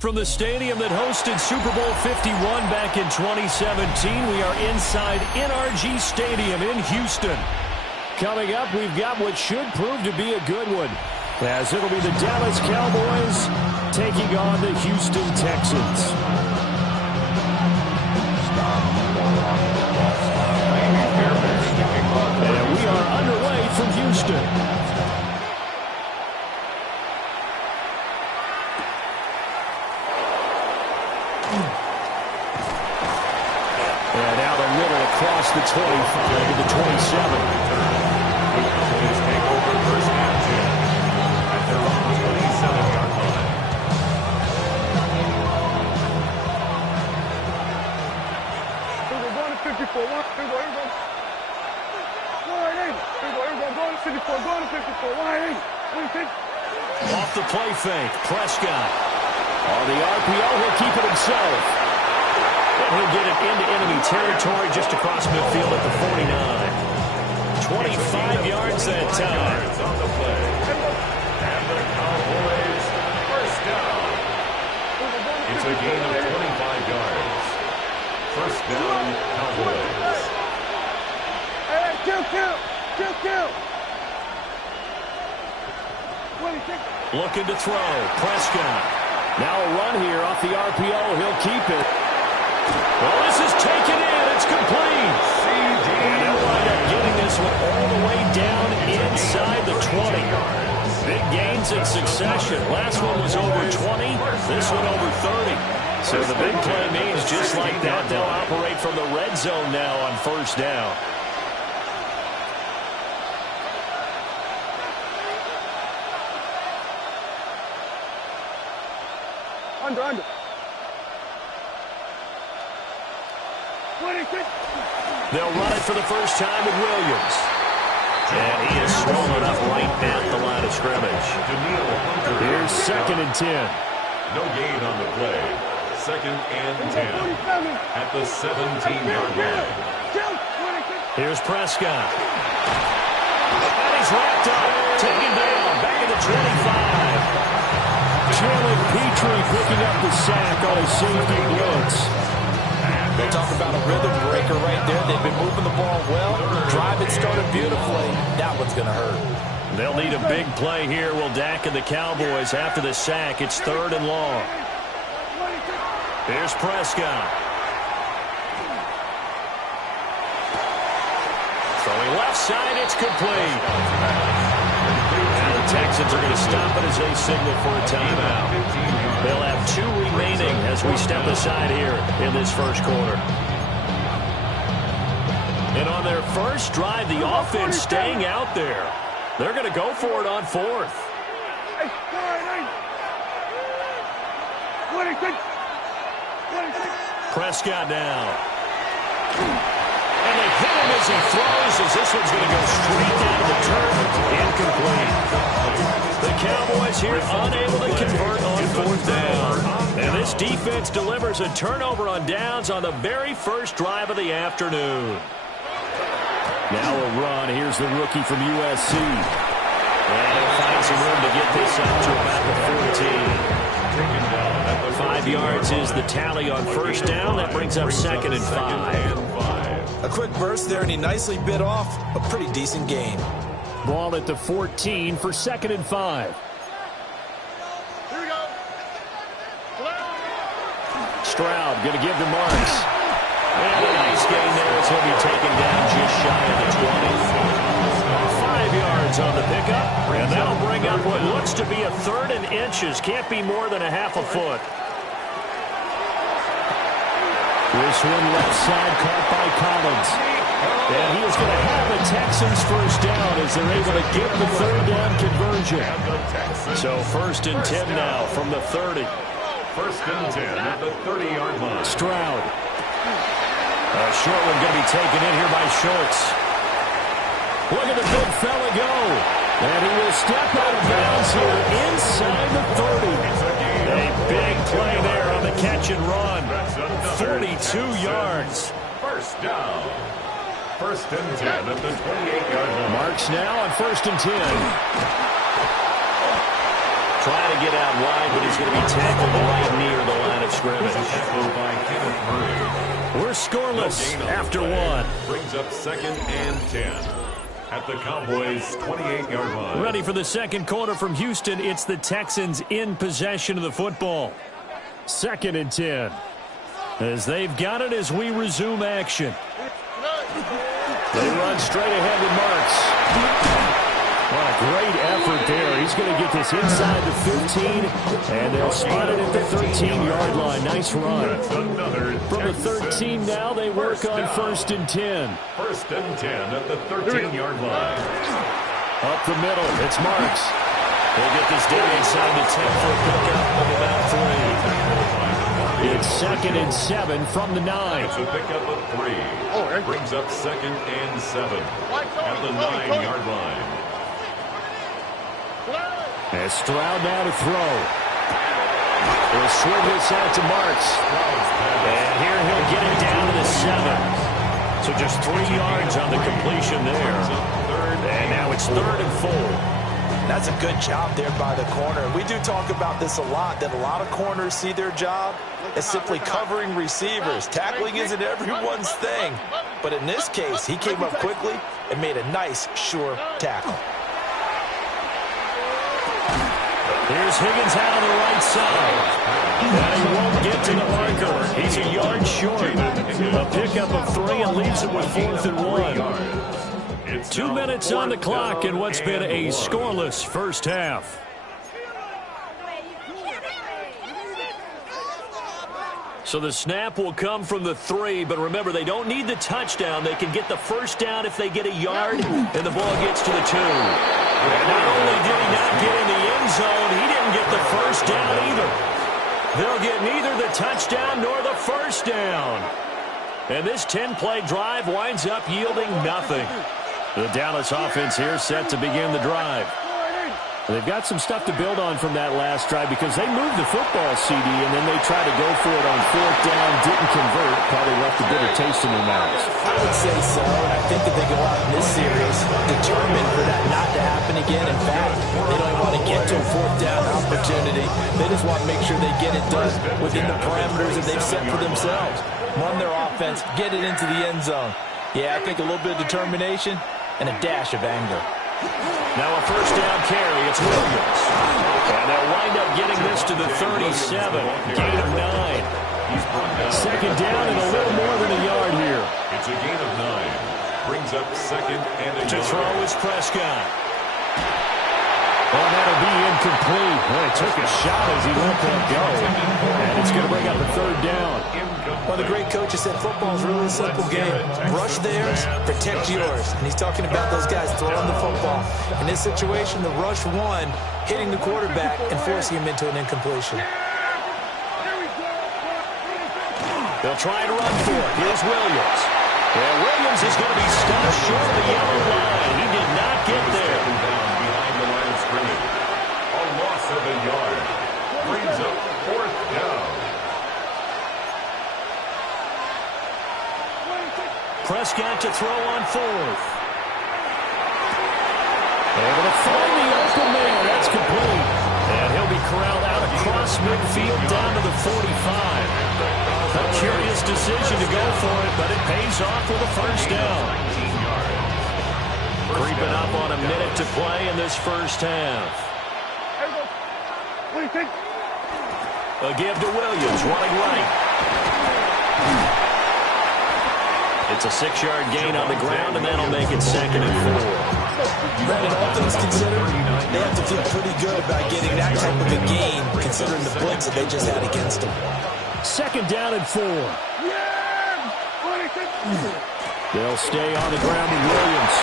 From the stadium that hosted Super Bowl 51 back in 2017, we are inside NRG Stadium in Houston. Coming up, we've got what should prove to be a good one, as it'll be the Dallas Cowboys taking on the Houston Texans. And we are underway from Houston. And out the middle across the 25 to the 27. The Cowboys take over first and 10 at their own 27-yard line. We're going to 54. We're going to 54. Going to 54. Off the play fake, Prescott. On the RPO, he'll keep it himself. And he'll get it into enemy territory just across midfield at the 49. 25 yards that time. On the play. And the Cowboys first down. It's a gain of 25 yards. First down, Cowboys. Hey, kill. Looking to throw, Prescott. Now a run here off the RPO. He'll keep it. Well, this is taken in. It's complete. And they'll wind up getting this one all the way down inside the 20. Big gains in succession. Last one was over 20. This one over 30. So the big play means just like that, they'll operate from the red zone now on first down. Under. They'll run it for the first time with Williams. And he is swollen up right at the line of scrimmage. Here's second and 10. No gain on the play. Second and 10 at the 17-yard line. Here's Prescott. And he's wrapped up. Taken down. Back at the 25. Jalen Petrie picking up the sack on a safety blitz. They talk about a rhythm breaker right there. They've been moving the ball well. Drive it started beautifully. That one's going to hurt. They'll need a big play here. Will Dak and the Cowboys after the sack. It's third and long. Here's Prescott. Throwing left side. It's complete. And the Texans are going to stop it as they signal for a timeout. They'll have 2 remaining as we step aside here in this first quarter. And on their first drive, the offense staying out there. They're going to go for it on fourth. Prescott now. And they hit him as he throws, as this one's going to go straight down the turf. Incomplete. The Cowboys here unable to convert on fourth down. And this defense delivers a turnover on downs on the very first drive of the afternoon. Now a run. Here's the rookie from USC. And he'll find some room to get this up to about the 14. 5 yards is the tally on first down. That brings up second and 5. A quick burst there, and he nicely bit off a pretty decent game. Ball at the 14 for second and 5. Here we go. Stroud going to give to Marks. And a nice gain there as he'll be taken down just shy of the 20. 5 yards on the pickup. And that'll bring up what looks to be a third and inches. Can't be more than a half a foot. This one left side caught by Collins. And he is going to have the Texans first down as they're able to get the third down conversion. So first and 10 now from the 30. First and 10 at the 30-yard line. Stroud. A short one going to be taken in here by Schultz. Look at the big fella go. And he will step out of bounds here inside the 30. A big play there on the catch and run. 42 yards. First down. First and 10 at the 28-yard line. Marks now on first and 10. Trying to get out wide, but he's going to be tackled right near the line of scrimmage. Tackled by Kenneth Murray. We're scoreless after one. Brings up 2nd and 10 at the Cowboys' 28-yard line. Ready for the second quarter from Houston. It's the Texans in possession of the football. 2nd and 10. As they've got it as we resume action. They run straight ahead with Marks. What a great effort there. He's going to get this inside the 15, and they'll spot it at the 13-yard line. Nice run. From the 13 now, they work on 1st and 10. 1st and 10 at the 13-yard line. Up the middle, it's Marks. They'll get this down inside the 10 for a pickup of about 3. It's 2nd and 7 from the 9. It's a pickup of 3. Brings up 2nd and 7 at the 9-yard line. As Stroud now to throw. He'll swing this out to Marks. And here he'll get it down to the 7. So just 3 yards on the completion there. And now it's 3rd and 4. That's a good job there by the corner. We do talk about this a lot, that a lot of corners see their job as simply covering receivers. Tackling isn't everyone's thing. But in this case, he came up quickly and made a nice, sure tackle. Here's Higgins out on the right side. And he won't get to the marker. He's a yard short. A pickup of 3 and leaves it with 4th and 1. 2 minutes on the clock in what's been a scoreless first half. So the snap will come from the 3, but remember, they don't need the touchdown. They can get the first down if they get a yard, and the ball gets to the 2. And not only did he not get in the end zone, he didn't get the first down either. They'll get neither the touchdown nor the first down. And this 10-play drive winds up yielding nothing. The Dallas offense here set to begin the drive. They've got some stuff to build on from that last drive because they moved the football, CD, and then they tried to go for it on 4th down, didn't convert, probably left a bitter taste in their mouths. I would say so, and I think that they go out in this series determined for that not to happen again. In fact, they don't even want to get to a 4th down opportunity. They just want to make sure they get it done within the parameters that they've set for themselves. Run their offense, get it into the end zone. Yeah, I think a little bit of determination and a dash of anger. Now a first down carry, it's Williams. And they'll wind up getting this to the 37, gain of 9. 2nd down and a little more than a yard here. It's a gain of 9. Brings up 2nd and a To yard. throw is Prescott. Oh, that'll be incomplete. Well, he took a shot as he let that go. And it's going to bring up a 3rd down. One of the great coaches said football is really a simple game. Rush theirs, protect yours. And he's talking about those guys throwing the football. In this situation, the rush one, hitting the quarterback and forcing him into an incompletion. They'll try to run for it. Here's Williams. And Williams is going to be stopped short of the yellow line. He did not get there. Down behind the line of scrimmage. A loss of a yard. Brings up 4th down. Prescott to throw on 4th. Able to find the open man. That's complete. And he'll be corralled out across midfield down to the 45. A curious decision to go for it, but it pays off with a first down. Creeping up on a minute to play in this first half. A give to Williams, running right. It's a 6-yard gain on the ground, and that'll make it 2nd and 4. Brandon, all things considered, they have to feel pretty good about getting that type of a gain, considering the blitz that they just had against them. 2nd down and 4. They'll stay on the ground with Williams.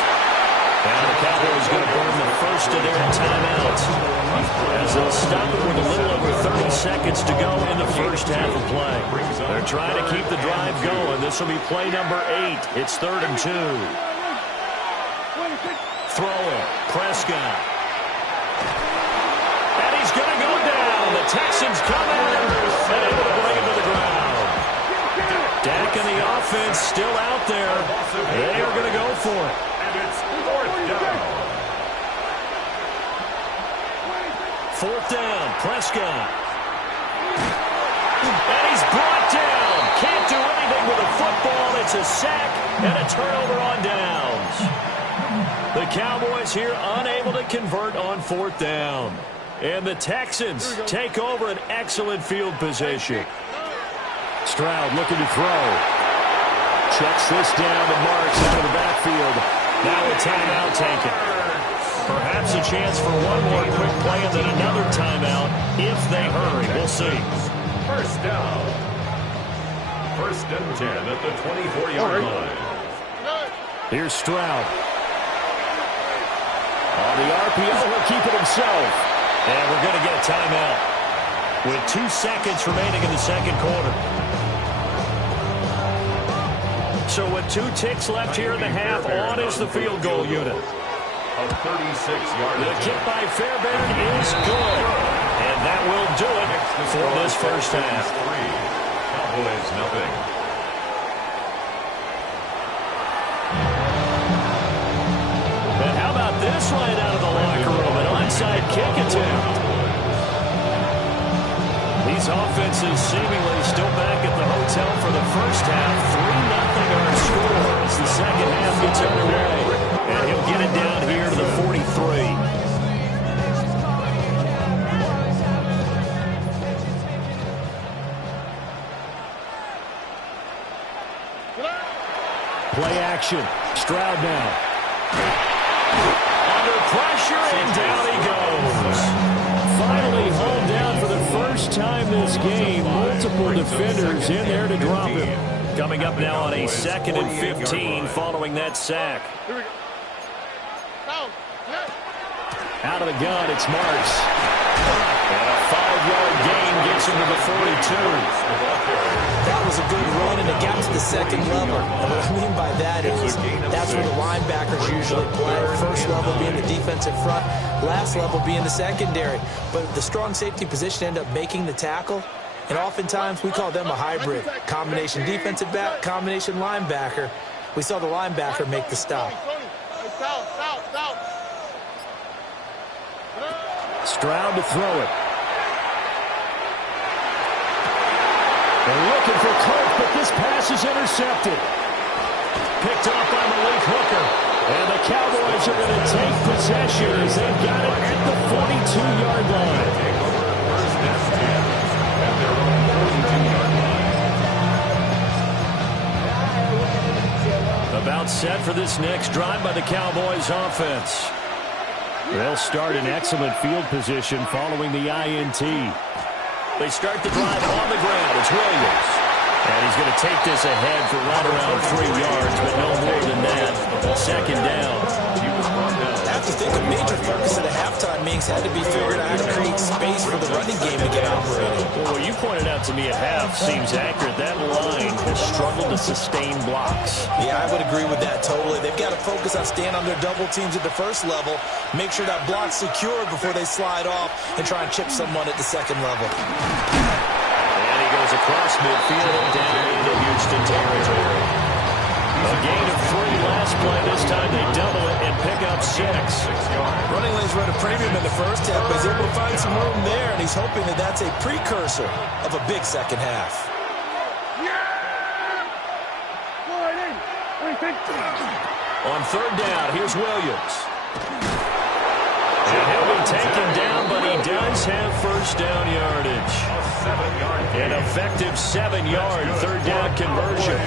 And the Cowboys going to burn the first of their timeouts as they'll stop it with a little over 30 seconds to go in the first half of play. They're trying to keep the drive going. This will be play number 8. It's 3rd and 2. Throwing, Prescott. And he's going to go down. The Texans come at him and able to bring him to the ground. Dak and the offense still out there. They are going to go for it. And it's 4th down. 4th down, Prescott. And he's brought down. Can't do anything with a football. It's a sack and a turnover on downs. The Cowboys here unable to convert on 4th down. And the Texans take over an excellent field position. Stroud looking to throw. Checks this down to Marks out of the backfield. Now a timeout taken. Perhaps a chance for one more quick play and then another timeout if they hurry. We'll see. First down. 1st and 10 at the 24-yard line. Here's Stroud. On the RPO, he'll keep it himself. And we're going to get a timeout with 2 seconds remaining in the second quarter. So with 2 ticks left here in the half, on is the field goal unit. A 36-yard. The kick by Fairbairn is good. And that will do it for this first half. Cowboys nothing. And how about this right out of the locker room? An onside kick attempt. These offenses seemingly still back at the hotel for the first half. 3-0 our score as the second half gets underway. And he'll get it down here to the 43. Play action. Stroud now. Under pressure, and down he goes. Finally hauled down for the first time this game. Multiple defenders in there to drop him. Coming up now on a 2nd and 15 following that sack. Out of the gun, it's Marks. And a 5-yard gain gets him to the 42. That was a good run, and it got to the second level. And what I mean by that is that's where the linebackers usually play. First level being the defensive front, last level being the secondary. But the strong safety position ended up making the tackle, and oftentimes we call them a hybrid. Combination defensive back, combination linebacker. We saw the linebacker make the stop. Stroud to throw it. They're looking for Clark, but this pass is intercepted. Picked off by Malik Hooker. And the Cowboys are going to take possession as they've got it at the 42-yard line. First and 10 at their own 42-yard line. About set for this next drive by the Cowboys offense. They'll start in excellent field position following the INT. They start the drive on the ground. It's Williams. And he's going to take this ahead for right around 3 yards, but no more than that. 2nd down. I have to think a major focus at the halftime meetings had to be figuring out how to create space for the running game to get operating. Well, what you pointed out to me at half seems accurate. That line has struggled to sustain blocks. Yeah, I would agree with that totally. They've got to focus on staying on their double teams at the first level, make sure that block's secured before they slide off and try and chip someone at the second level. And he goes across midfield and down into Houston territory. A gain of 3 last play. This time they double it and pick up 6. Running lanes run a premium in the first half, but he's able to find some room there, and he's hoping that that's a precursor of a big second half. On 3rd down, here's Williams. And he'll be taken down, but he does have first down yardage. An effective 7-yard 3rd down conversion.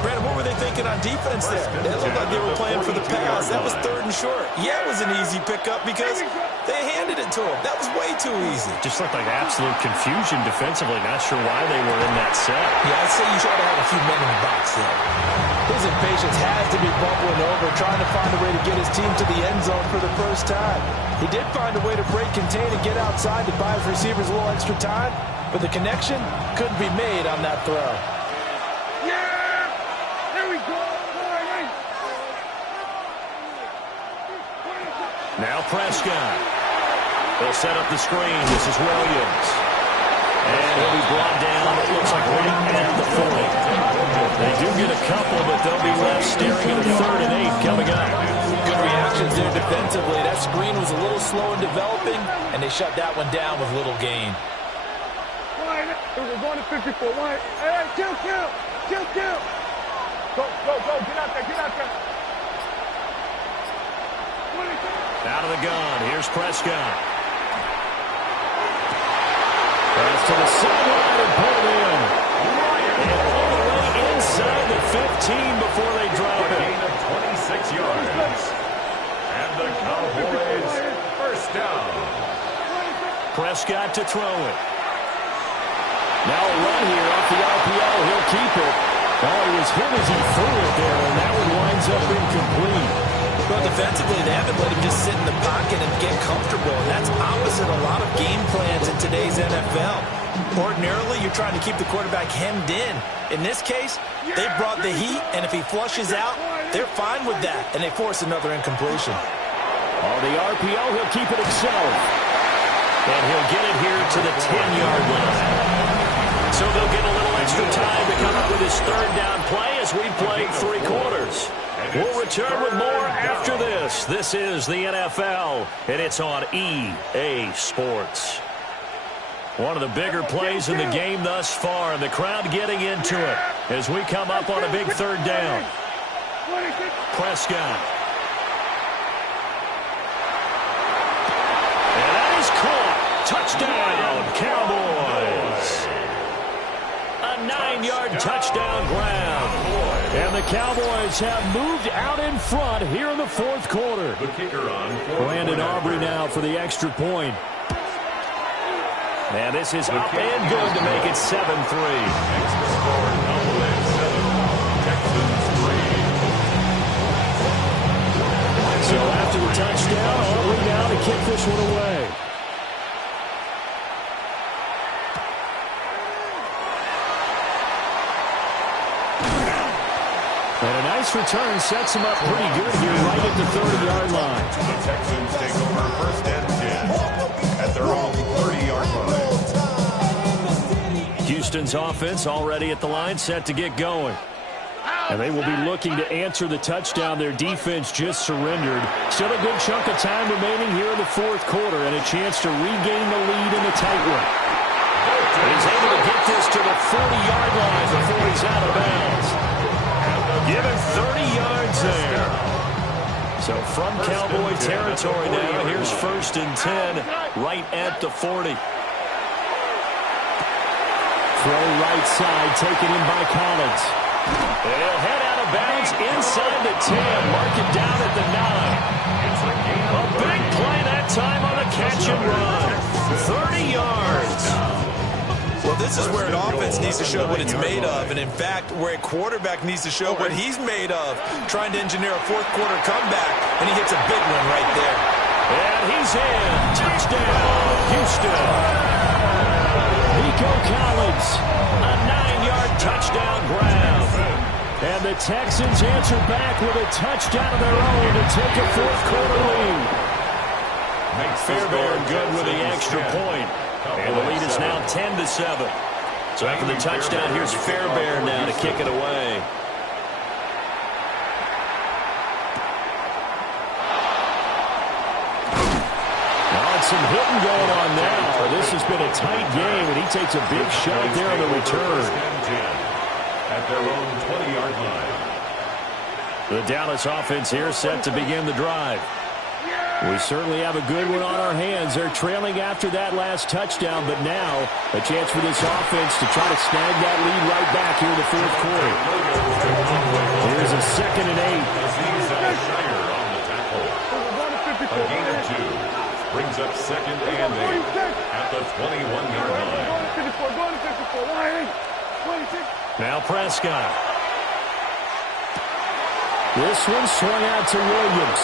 Brandon, what were they thinking on defense there? They looked like they were playing for the pass. That was 3rd and short. Yeah, it was an easy pickup because they handed it to him. That was way too easy. Just looked like absolute confusion defensively. Not sure why they were in that set. Yeah, I'd say you try to have a few men in the box there. His impatience has to be bubbling over, trying to find a way to get his team to the end zone for the first time. He did find a way to break, contain, and get outside to buy his receivers a little extra time, but the connection couldn't be made on that throw. Now Prescott. They'll set up the screen. This is Williams. And he'll be brought down, it looks like right at the 40. They do get a couple, but they'll be left staring at a 3rd and 8 coming up. Good reaction concerns there defensively. That screen was a little slow in developing, and they shut that one down with little gain. We're going to 54. Hey, kill. Go. Get out there. Out of the gun. Here's Prescott. Pass to the sideline and pulled in. And all the way inside the 15 before they drop it. Gain of 26 yards. And the Cowboys first down. Prescott to throw it. Now a run here off the RPO. He'll keep it. Oh, he was hit as he threw it there, and that one winds up incomplete. Well, defensively, they haven't let him just sit in the pocket and get comfortable. And that's opposite a lot of game plans in today's NFL. Ordinarily, you're trying to keep the quarterback hemmed in. In this case, they brought the heat, and if he flushes out, they're fine with that, and they force another incompletion. On the RPO, he'll keep it himself. And he'll get it here to the 10-yard line. So they'll get a little extra time to come up with his third down play as we play 3 quarters. We'll return with more after this. This is the NFL, and it's on EA Sports. One of the bigger plays in the game thus far, and the crowd getting into it as we come up on a big third down. Prescott. And that is caught. Touchdown, Cowboys. A 9-yard touchdown grab. And the Cowboys have moved out in front here in the 4th quarter. The kicker on. Brandon Aubrey now for the extra point. And this is up and good to make it 7-3. Extra score, Cowboys 7, Texans 3. So after the touchdown, Aubrey now to kick this one away. And a nice return sets him up pretty good here right at the 30-yard line. The Texans take over 1st and 10 at their own 30-yard line. Houston's offense already at the line, set to get going. And they will be looking to answer the touchdown their defense just surrendered. Still a good chunk of time remaining here in the 4th quarter and a chance to regain the lead in the tight one. He's able to get this to the 40-yard line before he's out of bounds. Give him 30 yards there. So from Cowboy territory now, here's 1st and 10 right at the 40. Throw right side, taken in by Collins. And he'll head out of bounds inside the 10. Mark it down at the 9. A big play that time on the catch and run. 30 yards. Well, this is where an offense needs to show what it's made of, and in fact, where a quarterback needs to show what he's made of, trying to engineer a 4th quarter comeback, and he hits a big one right there. And he's in. Touchdown, Houston. Nico Collins, a 9-yard touchdown grab. And the Texans answer back with a touchdown of their own to take a 4th quarter lead. Fairbairn good with the extra point. And the lead is now 10-7. So after the touchdown, here's Fairbairn now to kick it away. Some hitting going on now. This has been a tight game, and he takes a big shot there on the return. At their own 20-yard line. The Dallas offense here set to begin the drive. We certainly have a good one on our hands. They're trailing after that last touchdown, but now a chance for this offense to try to snag that lead right back here in the 4th quarter. Here's a 2nd and 8. Shire on the tackle. A gain of 2. Brings up 2nd and 8 at the 21-yard line. Now Prescott. This one swung out to Williams.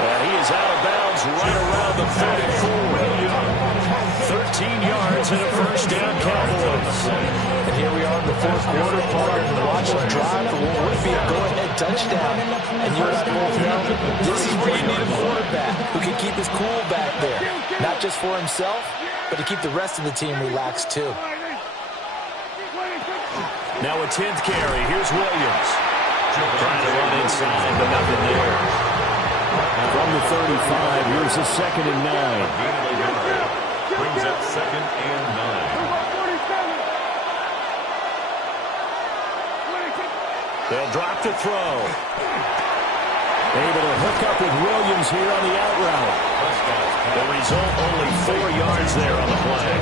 And he is out of bounds right around the 34. 13 yards and a 1st down, Cowboys. And here we are in the 4th quarter, partner, and watch them drive for what would be a go-ahead touchdown. And you're not going to know, this is where you need a quarterback who can keep his cool back there. Not just for himself, but to keep the rest of the team relaxed too. Now a 10th carry. Here's Williams. Trying to run inside, but nothing there. From the 35, here's a 2nd and 9. Brings up 2nd and 9. They'll drop to throw. Able to hook up with Williams here on the out route. The result, only 4 yards there on the play.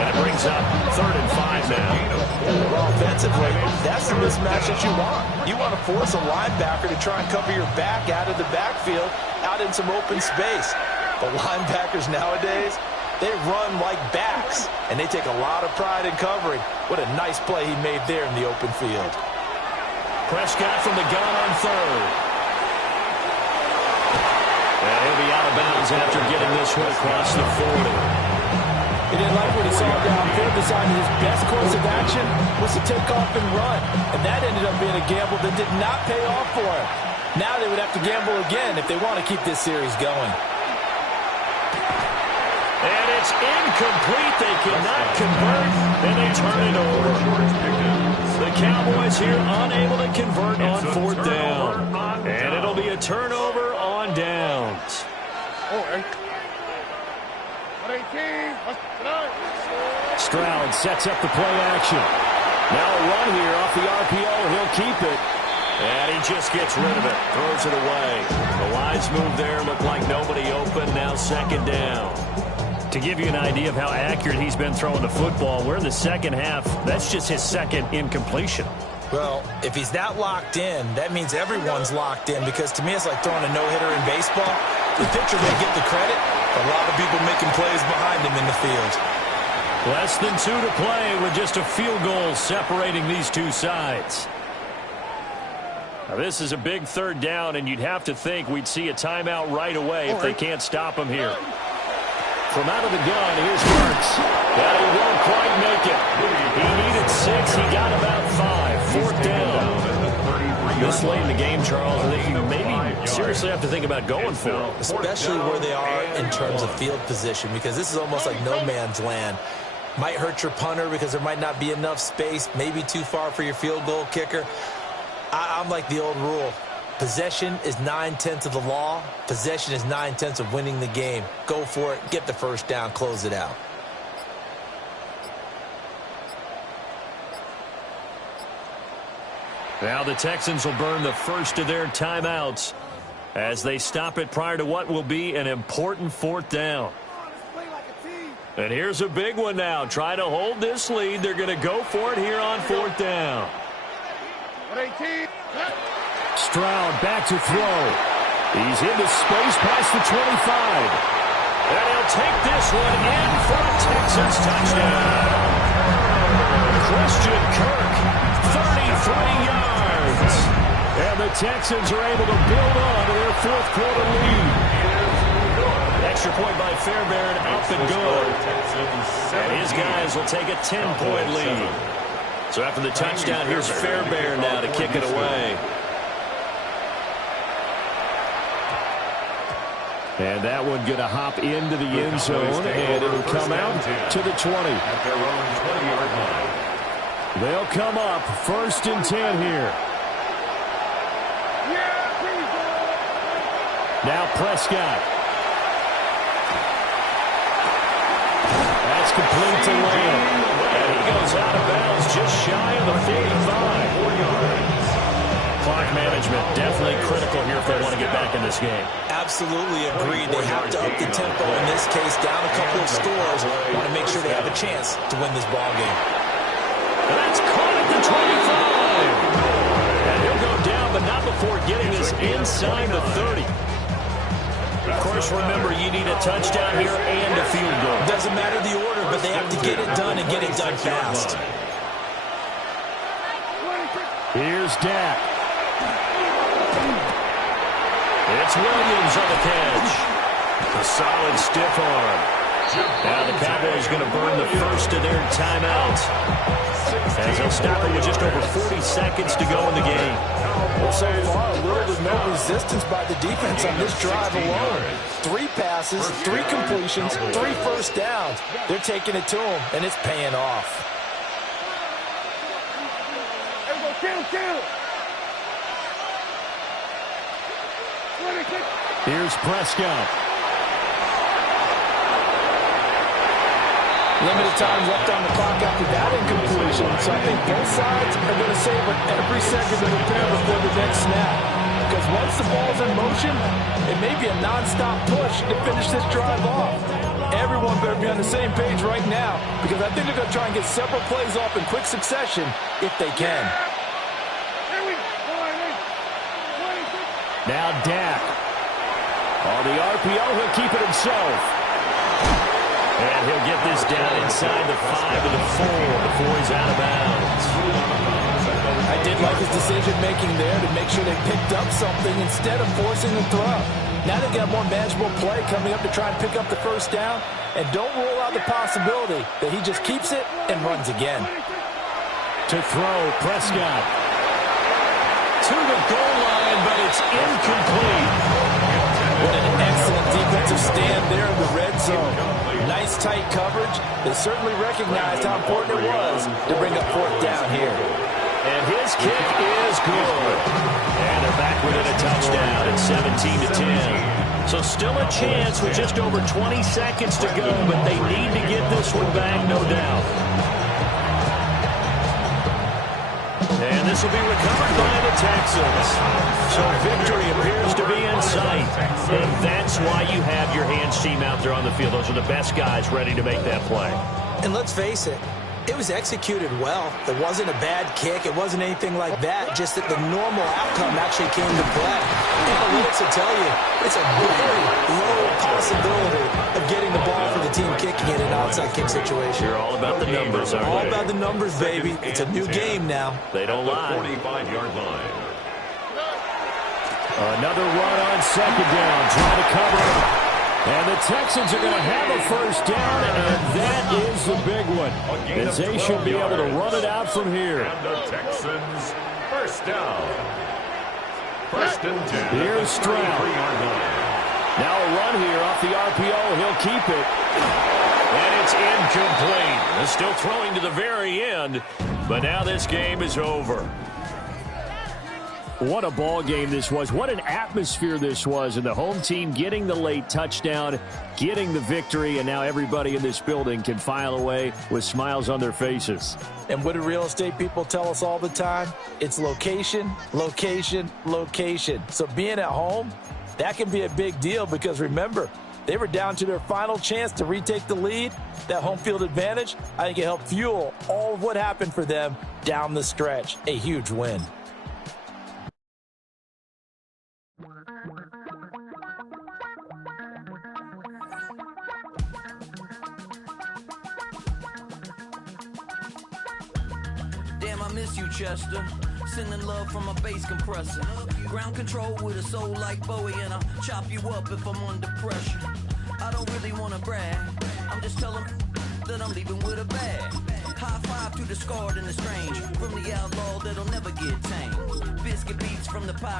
And it brings up 3rd and 5 now. Well, offensively, that's the mismatch that you want. You want to force a linebacker to try and cover your back out of the backfield, out in some open space. But linebackers nowadays, they run like backs, and they take a lot of pride in covering. What a nice play he made there in the open field. Prescott from the gun on 3rd. And he'll be out of bounds after getting this one across the 40. He didn't like what he saw downfield, decided his best course of action was to take off and run. And that ended up being a gamble that did not pay off for him. Now they would have to gamble again if they want to keep this series going. And it's incomplete. They cannot convert, and they turn it over. The Cowboys here unable to convert on 4th down. And it'll be a turnover on downs. Stroud sets up the play action. Now a run here off the RPO. He'll keep it. And he just gets rid of it. Throws it away. The wise move there. Looked like nobody open. Now 2nd down. To give you an idea of how accurate he's been throwing the football, we're in the second half. That's just his 2nd incompletion. Well, if he's that locked in, that means everyone's locked in, because to me it's like throwing a no-hitter in baseball. The pitcher may get the credit, but a lot of people making plays behind him in the field. Less than 2 to play with just a field goal separating these two sides. Now, this is a big 3rd down, and you'd have to think we'd see a timeout right away if they can't stop him here. From out of the gun, here's Hurts. But he won't quite make it. He needed 6. He got about 5. 4th down. This late in the game, Charles, I think you maybe seriously have to think about going for it. Especially where they are in terms of field position, because this is almost like no man's land. Might hurt your punter because there might not be enough space, maybe too far for your field goal kicker. I'm like the old rule. Possession is 9/10 of the law. Possession is 9/10 of winning the game. Go for it. Get the 1st down. Close it out. Now the Texans will burn the first of their timeouts as they stop it prior to what will be an important 4th down. And here's a big one now. Trying to hold this lead. They're going to go for it here on 4th down. Stroud back to throw. He's into space past the 25. And he'll take this one in for a Texans touchdown. Christian Kirk, 33 yards. And the Texans are able to build on to their 4th quarter lead. Extra point by Fairbairn, up and good. And his guys will take a 10-point lead. So after the touchdown, here's Fairbairn now to kick it away. And that one going to hop into the end zone, and it'll come out to the 20. At their own 20-yard line. They'll come up 1st and 10 here. Now Prescott. That's complete to Lamb. And he goes out of bounds just shy of the 45. 4 yards. Clock management definitely critical here if they want to get back in this game. Absolutely agreed. They have to up the tempo in this case, down a couple of scores. Want to make sure they have a chance to win this ball game. And that's caught at the 25. And he'll go down, but not before getting this inside the 30. Of course, remember, you need a touchdown here and a field goal. Doesn't matter the order, but they have to get it done and get it done fast. Here's Dak. It's Williams on the catch. A solid stiff arm. Now the Cowboys going to burn the first of their timeouts, as they'll stop it with just over 40 seconds to go in the game. Well, so far, little to no resistance by the defense on this drive alone. 3 passes, 3 completions, 3 first downs. They're taking it to them, and it's paying off. Here's Prescott. Limited time left on the clock after that incompletion, so I think both sides are going to savor every second to prepare before the next snap. Because once the ball's in motion, it may be a non-stop push to finish this drive off. Everyone better be on the same page right now, because I think they're going to try and get several plays off in quick succession if they can. Now Dak. On the RPO, he'll keep it himself. And he'll get this down inside the 5 to the 4 before he's out of bounds. I did like his decision-making there to make sure they picked up something instead of forcing the throw. Now they've got more manageable play coming up to try and pick up the first down. And don't rule out the possibility that he just keeps it and runs again. To throw, Prescott. To the goal line, but it's incomplete. What an excellent defensive stand there in the red zone. Nice tight coverage. They certainly recognized how important it was to bring up fourth down here. And his kick is good. And they're back within a touchdown at 17-10. So still a chance with just over 20 seconds to go, but they need to get this one back, no doubt. And this will be recovered by the Texans. So victory appears to be in sight. And that's why you have your hands team out there on the field. Those are the best guys ready to make that play. And let's face it, it was executed well. It wasn't a bad kick. It wasn't anything like that. Just that the normal outcome actually came to play. Analytics will tell you it's a very low possibility of getting the ball for the team kicking in an outside kick situation. You're all about the numbers, aren't you? All about the numbers, baby. It's a new game now. They don't lie. 45-yard line. Another run on second down. Trying to cover it. And the Texans are going to have a first down, and that is the big one. As they should be able to run it out from here. And the Texans, first down. First and 10. Here's Stroud. Now a run here off the RPO. He'll keep it. And it's incomplete. They're still throwing to the very end, but now this game is over. What a ball game this was. What an atmosphere this was. And the home team getting the late touchdown, getting the victory, and now everybody in this building can file away with smiles on their faces. And what do real estate people tell us all the time? It's location, location, location. So being at home, that can be a big deal because remember, they were down to their final chance to retake the lead. That home field advantage, I think it helped fuel all of what happened for them down the stretch. A huge win. Damn, I miss you, Chester. Sending love from a bass compressor. Ground control with a soul like Bowie, and I'll chop you up if I'm under pressure. I don't really want to brag. I'm just telling that I'm leaving with a bag. High five to the scarred and the strange. From the outlaw that'll never get tamed. Biscuit beats from the pirate.